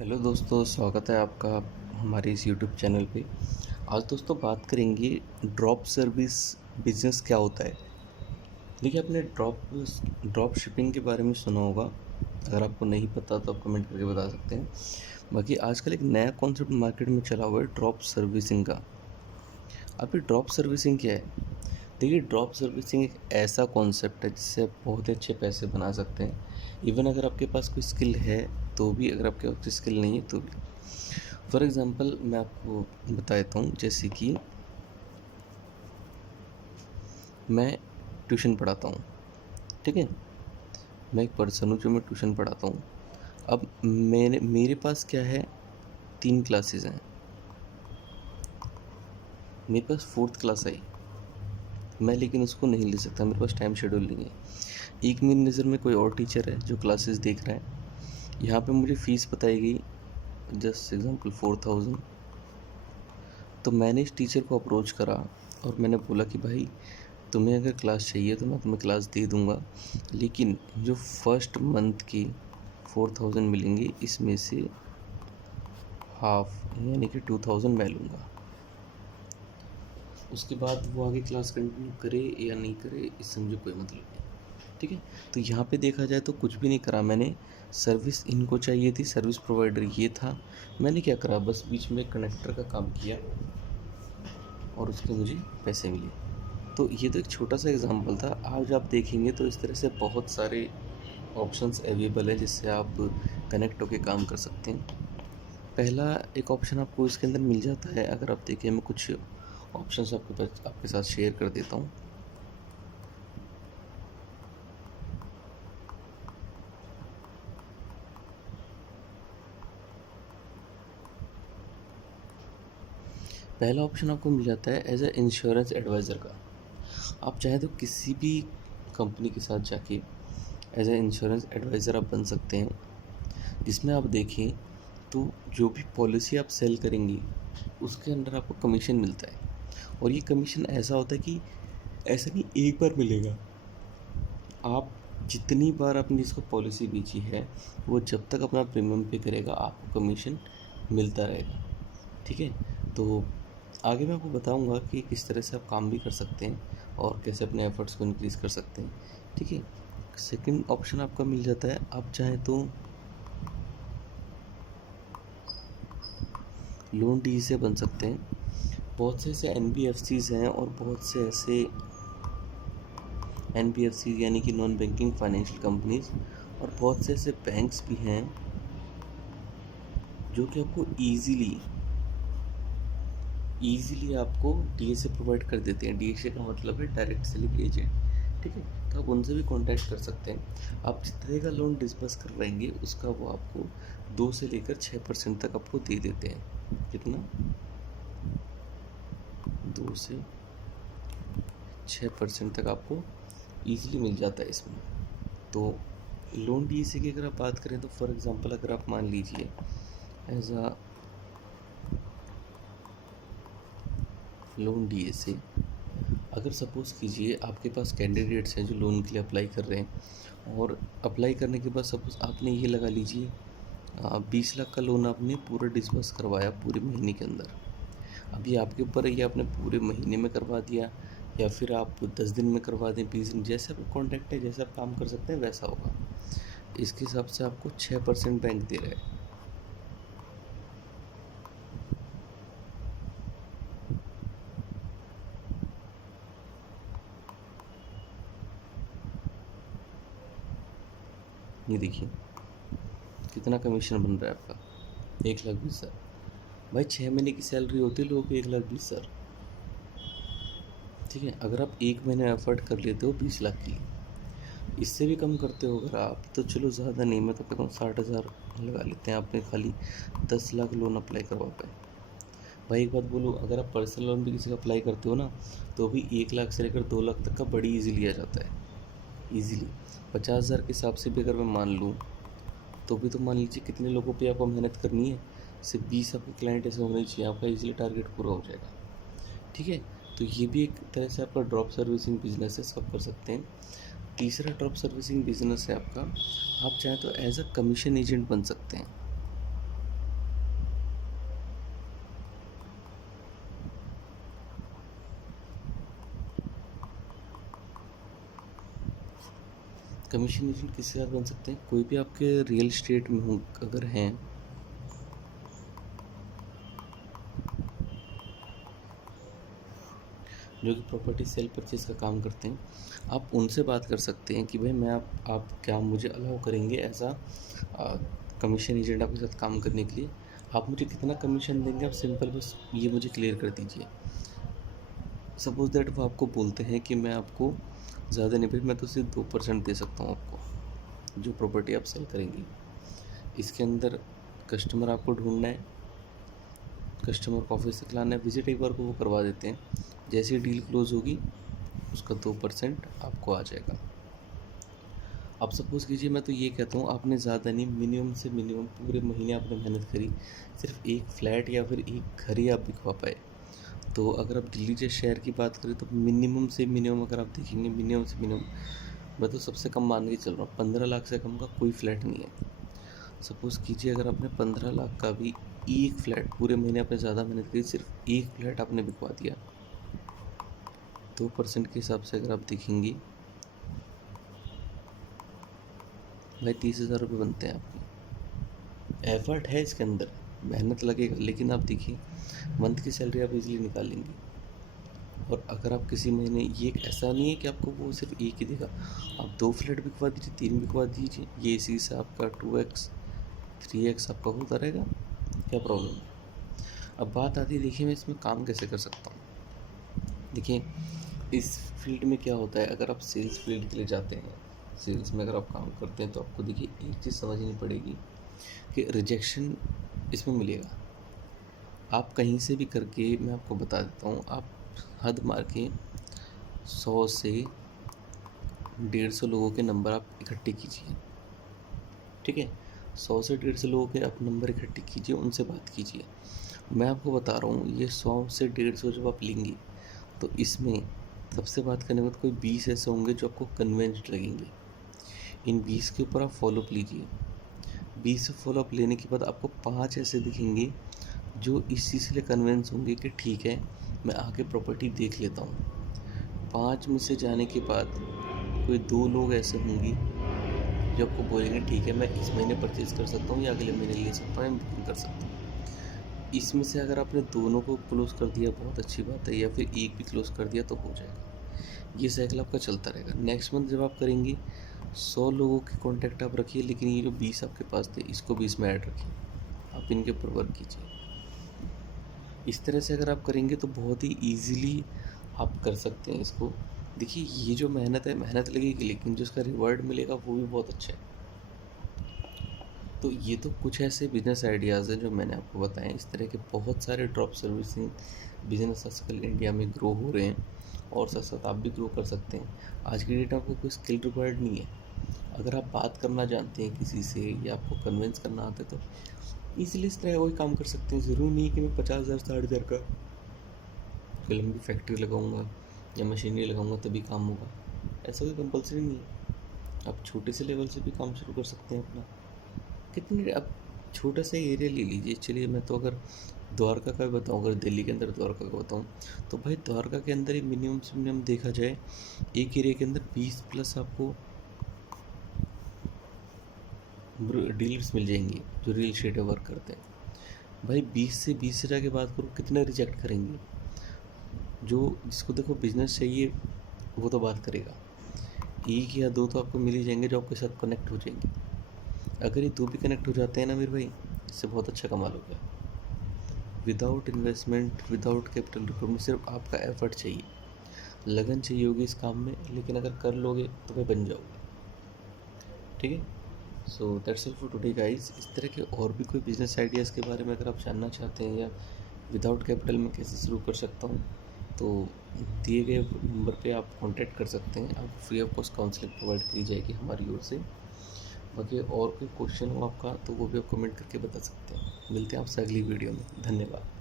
Hello दोस्तों, स्वागत है आपका हमारे इस यूट्यूब चैनल पे। आज दोस्तों बात करेंगे ड्रॉप सर्विस बिजनेस क्या होता है। देखिए, आपने ड्रॉप शिपिंग के बारे में सुना होगा। अगर आपको नहीं पता तो आप कमेंट करके बता सकते हैं। बाकी आजकल एक नया कॉन्सेप्ट मार्केट में चला हुआ है ड्रॉप सर्विसिंग का। अब ये ड्रॉप सर्विसिंग क्या है? देखिए, ड्रॉप सर्विसिंग एक ऐसा कॉन्सेप्ट है जिससे आप बहुत ही अच्छे पैसे बना सकते हैं। इवन अगर आपके पास कोई स्किल है तो भी, अगर आपके पास स्किल नहीं है तो भी। फॉर एग्ज़ाम्पल मैं आपको बता देता हूँ, जैसे कि मैं ट्यूशन पढ़ाता हूँ। ठीक है, मैं एक पर्सन हूँ जो मैं ट्यूशन पढ़ाता हूँ। अब मेरे पास क्या है, 3 क्लासेस हैं। मेरे पास 4th क्लास आई, मैं लेकिन उसको नहीं ले सकता, मेरे पास टाइम शेड्यूल नहीं है। एक मेरी नज़र में कोई और टीचर है जो क्लासेस देख रहा है। यहाँ पे मुझे फ़ीस बताई गई, जस्ट एग्जांपल 4000। तो मैंने इस टीचर को अप्रोच करा और मैंने बोला कि भाई, तुम्हें अगर क्लास चाहिए तो मैं तुम्हें क्लास दे दूँगा, लेकिन जो फर्स्ट मंथ के 4000 मिलेंगे, इसमें से हाफ यानी कि 2000 मैं लूँगा। उसके बाद वो आगे क्लास कंटिन्यू करे या नहीं करे, इससे मुझे कोई मतलब नहीं। ठीक है, तो यहाँ पे देखा जाए तो कुछ भी नहीं करा मैंने। सर्विस इनको चाहिए थी, सर्विस प्रोवाइडर ये था। मैंने क्या करा, बस बीच में कनेक्टर का काम किया और उसके मुझे पैसे मिले। तो ये तो एक छोटा सा एग्जांपल था। आज आप देखेंगे तो इस तरह से बहुत सारे ऑप्शंस अवेलेबल है जिससे आप कनेक्ट होकर काम कर सकते हैं। पहला एक ऑप्शन आपको इसके अंदर मिल जाता है। अगर आप देखें, मैं कुछ ऑप्शंस आपके साथ शेयर कर देता हूँ। पहला ऑप्शन आपको मिल जाता है एज ए इंश्योरेंस एडवाइज़र का। आप चाहे तो किसी भी कंपनी के साथ जाके एज ए इंश्योरेंस एडवाइज़र आप बन सकते हैं, जिसमें आप देखें तो जो भी पॉलिसी आप सेल करेंगे उसके अंदर आपको कमीशन मिलता है। और ये कमीशन ऐसा होता है कि ऐसा नहीं एक बार मिलेगा। आप जितनी बार अपनी इसको पॉलिसी बेची है, वो जब तक अपना प्रीमियम पे करेगा आपको कमीशन मिलता रहेगा। ठीक है, तो आगे मैं आपको बताऊंगा कि किस तरह से आप काम भी कर सकते हैं और कैसे अपने एफर्ट्स को इंक्रीज़ कर सकते हैं। ठीक है, सेकंड ऑप्शन आपका मिल जाता है, आप चाहें तो लोन डी से बन सकते हैं। बहुत से ऐसे एनबीएफसीज हैं और बहुत से ऐसे एनबीएफसी यानी कि नॉन बैंकिंग फाइनेंशियल कंपनीज, और बहुत से ऐसे बैंक्स भी हैं जो कि आपको ईज़िली आपको डीएसए प्रोवाइड कर देते हैं। डीएसए का मतलब है डायरेक्ट सेलिंग एजेंट। ठीक है, तो आप उनसे भी कांटेक्ट कर सकते हैं। आप जितने का लोन डिस्बर्स करवाएंगे उसका वो आपको 2 से लेकर 6% तक आपको दे देते हैं। कितना? 2 से 6% तक आपको ईज़िली मिल जाता है इसमें। तो लोन डीएसए की अगर आप बात करें तो फॉर एग्ज़ाम्पल, अगर आप मान लीजिए एज अ लोन डीएसए, अगर सपोज़ कीजिए आपके पास कैंडिडेट्स हैं जो लोन के लिए अप्लाई कर रहे हैं, और अप्लाई करने के बाद सपोज़ आपने ये लगा लीजिए 20 लाख का लोन आपने पूरा डिस्बर्स करवाया पूरे महीने के अंदर। अब ये आपके ऊपर है कि आपने पूरे महीने में करवा दिया या फिर आप 10 दिन में करवा दें, 20 दिन, जैसे आपका कॉन्टैक्ट है, जैसे आप काम कर सकते हैं वैसा होगा। इसके हिसाब से आपको 6% बैंक दे रहा है। ये देखिए कितना कमीशन बन रहा है आपका, 1,20,000। भाई 6 महीने की सैलरी होती है लोगों की 1,20,000। ठीक है, अगर आप एक महीने एफर्ट कर लेते हो 20 लाख की, इससे भी कम करते हो अगर आप, तो चलो ज़्यादा नहीं, मैं तो कहता हूँ 60,000 लगा लेते हैं, आपने खाली 10 लाख लोन अप्लाई करवा पाए। भाई एक बात बोलूँ, अगर आप पर्सनल लोन भी किसी का अप्लाई करते हो ना, तो भी 1 लाख से लेकर 2 लाख तक का बड़ी ईजीली आ जाता है। ईजीली 50,000 के हिसाब से भी अगर मैं मान लूँ, तो भी तो मान लीजिए कितने लोगों पे आपको मेहनत करनी है। सिर्फ 20 आपके क्लाइंट ऐसे होने चाहिए, आपका ईजिली टारगेट पूरा हो जाएगा। ठीक है, तो ये भी एक तरह से आपका ड्रॉप सर्विसिंग बिजनेस है, सब कर सकते हैं। तीसरा ड्रॉप सर्विसिंग बिजनेस है आपका, आप चाहें तो एज अ कमीशन एजेंट बन सकते हैं। कमीशन एजेंट किसके साथ बन सकते हैं? कोई भी आपके रियल एस्टेट में हो अगर हैं, जो कि प्रॉपर्टी सेल परचेज का काम करते हैं, आप उनसे बात कर सकते हैं कि भाई मैं आप क्या मुझे अलाउ करेंगे ऐसा कमीशन एजेंट आपके साथ काम करने के लिए? आप मुझे कितना कमीशन देंगे? आप सिंपल बस ये मुझे क्लियर कर दीजिए। सपोज दैट वो आपको बोलते हैं कि मैं आपको ज़्यादा नहीं भाई, मैं तो सिर्फ 2% दे सकता हूँ आपको, जो प्रॉपर्टी आप सेल करेंगी। इसके अंदर कस्टमर आपको ढूंढना है, कस्टमर को ऑफिस तक लाना है, विजिट एक बार को वो करवा देते हैं। जैसे ही डील क्लोज होगी उसका 2% आपको आ जाएगा। आप सपोज़ कीजिए, मैं तो ये कहता हूँ आपने ज़्यादा नहीं, मिनिमम से मिनिमम पूरे महीने आपने मेहनत करी, सिर्फ एक फ्लैट या फिर एक घर ही आप बिकवा पाए। तो अगर आप दिल्ली जैसे शहर की बात करें तो मिनिमम से मिनिमम अगर आप देखेंगे, मिनिमम से मिनिमम मैं तो सबसे कम मान के चल रहा हूँ, 15 लाख से कम का कोई फ्लैट नहीं है। सपोज़ कीजिए अगर आपने 15 लाख का भी एक फ्लैट, पूरे महीने आपने ज़्यादा मेहनत करी, सिर्फ एक फ्लैट आपने बिकवा दिया, 2% के हिसाब से अगर आप देखेंगे भाई 30,000 रुपये बनते हैं आपके। एफर्ट है इसके अंदर, मेहनत लगेगा, लेकिन आप देखिए मंथ की सैलरी आप इजीली निकाल लेंगे। और अगर आप किसी महीने, ये ऐसा नहीं है कि आपको वो सिर्फ एक ही देगा, आप 2 फ्लैट बिकवा दीजिए, 3 बिकवा दीजिए, ये इसी से आपका 2x 3x आपका होता रहेगा, क्या प्रॉब्लम है? अब बात आती है, देखिए मैं इसमें काम कैसे कर सकता हूँ। देखिए इस फील्ड में क्या होता है, अगर आप सेल्स फील्ड के लिए जाते हैं, सेल्स में अगर आप काम करते हैं, तो आपको देखिए एक चीज़ समझनी पड़ेगी कि रिजेक्शन इसमें मिलेगा। आप कहीं से भी करके, मैं आपको बता देता हूँ, आप हद मार के 100 से 150 लोगों के नंबर आप इकट्ठे कीजिए, ठीक है? 100 से 150 लोगों के आप नंबर इकट्ठे कीजिए, उनसे बात कीजिए। मैं आपको बता रहा हूँ, ये 100 से 150 जब आप लेंगे तो इसमें सबसे बात करने के बाद कोई 20 ऐसे होंगे जो आपको कन्वेंस्ड लगेंगे। इन 20 के ऊपर आप फॉलोअप लीजिए। 20 से फॉलोअप लेने के बाद आपको 5 ऐसे दिखेंगे जो इस चीज़ के लिए कन्विंस होंगे कि ठीक है मैं आके प्रॉपर्टी देख लेता हूँ। 5 में से जाने के बाद कोई 2 लोग ऐसे होंगे जो आपको बोलेंगे ठीक है मैं इस महीने परचेज़ कर सकता हूँ या अगले महीने ले सकता हूँ या बुकिंग कर सकता हूँ। इसमें से अगर आपने दोनों को क्लोज़ कर दिया बहुत अच्छी बात है, या फिर एक भी क्लोज़ कर दिया तो हो जाएगा। ये साइकिल आपका चलता रहेगा। नेक्स्ट मंथ जब आप करेंगे, 100 लोगों के कॉन्टैक्ट आप रखिए, लेकिन ये जो 20 आपके पास थे इसको भी इसमें ऐड रखिए, आप इनके ऊपर वर्क कीजिए। इस तरह से अगर आप करेंगे तो बहुत ही ईज़िली आप कर सकते हैं इसको। देखिए ये जो मेहनत है, मेहनत लगेगी, लेकिन जो इसका रिवॉर्ड मिलेगा वो भी बहुत अच्छा है। तो ये तो कुछ ऐसे बिजनेस आइडियाज़ हैं जो मैंने आपको बताए। इस तरह के बहुत सारे ड्रॉप सर्विसिंग बिजनेस आजकल इंडिया में ग्रो हो रहे हैं, और साथ साथ आप भी ग्रो कर सकते हैं। आज की डेट में आपको कोई स्किल रिक्वायर्ड नहीं है। अगर आप बात करना जानते हैं किसी से या आपको कन्विंस करना आता है तो ईजिली इस तरह कोई काम कर सकते हैं। ज़रूरी नहीं कि मैं 50,000 60,000 का कोई लंबी फैक्ट्री लगाऊंगा या मशीनरी लगाऊंगा तभी काम होगा, ऐसा कोई कंपलसरी नहीं है। आप छोटे से लेवल से भी काम शुरू कर सकते हैं अपना। कितने अब छोटा सा एरिया ले लीजिए। चलिए मैं तो अगर द्वारका का बताऊँ, अगर दिल्ली के अंदर द्वारका का बताऊँ, तो भाई द्वारका के अंदर ही मिनिमम से मिनिमम देखा जाए एक एरिया के अंदर 20 प्लस आपको डीलर्स मिल जाएंगे जो रियल एस्टेट में वर्क करते हैं। भाई 20 से 20 हज़ार की बात करूँ, कितने रिजेक्ट करेंगे? जो जिसको देखो बिजनेस चाहिए वो तो बात करेगा, एक या दो तो आपको मिल ही जाएंगे जो आपके साथ कनेक्ट हो जाएंगे। अगर ये दो भी कनेक्ट हो जाते हैं ना मेरे भाई, इससे बहुत अच्छा कमाल हो गया। Without investment, without capital requirement, सिर्फ आपका एफर्ट चाहिए, लगन चाहिए होगी इस काम में, लेकिन अगर कर लोगे तो भाई बन जाओगे, ठीक है? So that's all for today guys. इस तरह के और भी कोई बिजनेस आइडियाज़ के बारे में अगर आप जानना चाहते हैं, या विदाउट कैपिटल में कैसे शुरू कर सकता हूँ, तो दिए गए नंबर पे आप कांटेक्ट कर सकते हैं। आपको free of cost counselling provide की जाएगी हमारी ओर से। बाकी और कोई क्वेश्चन हो आपका तो वो भी आप कमेंट करके बता सकते हैं। मिलते हैं आपसे अगली वीडियो में। धन्यवाद।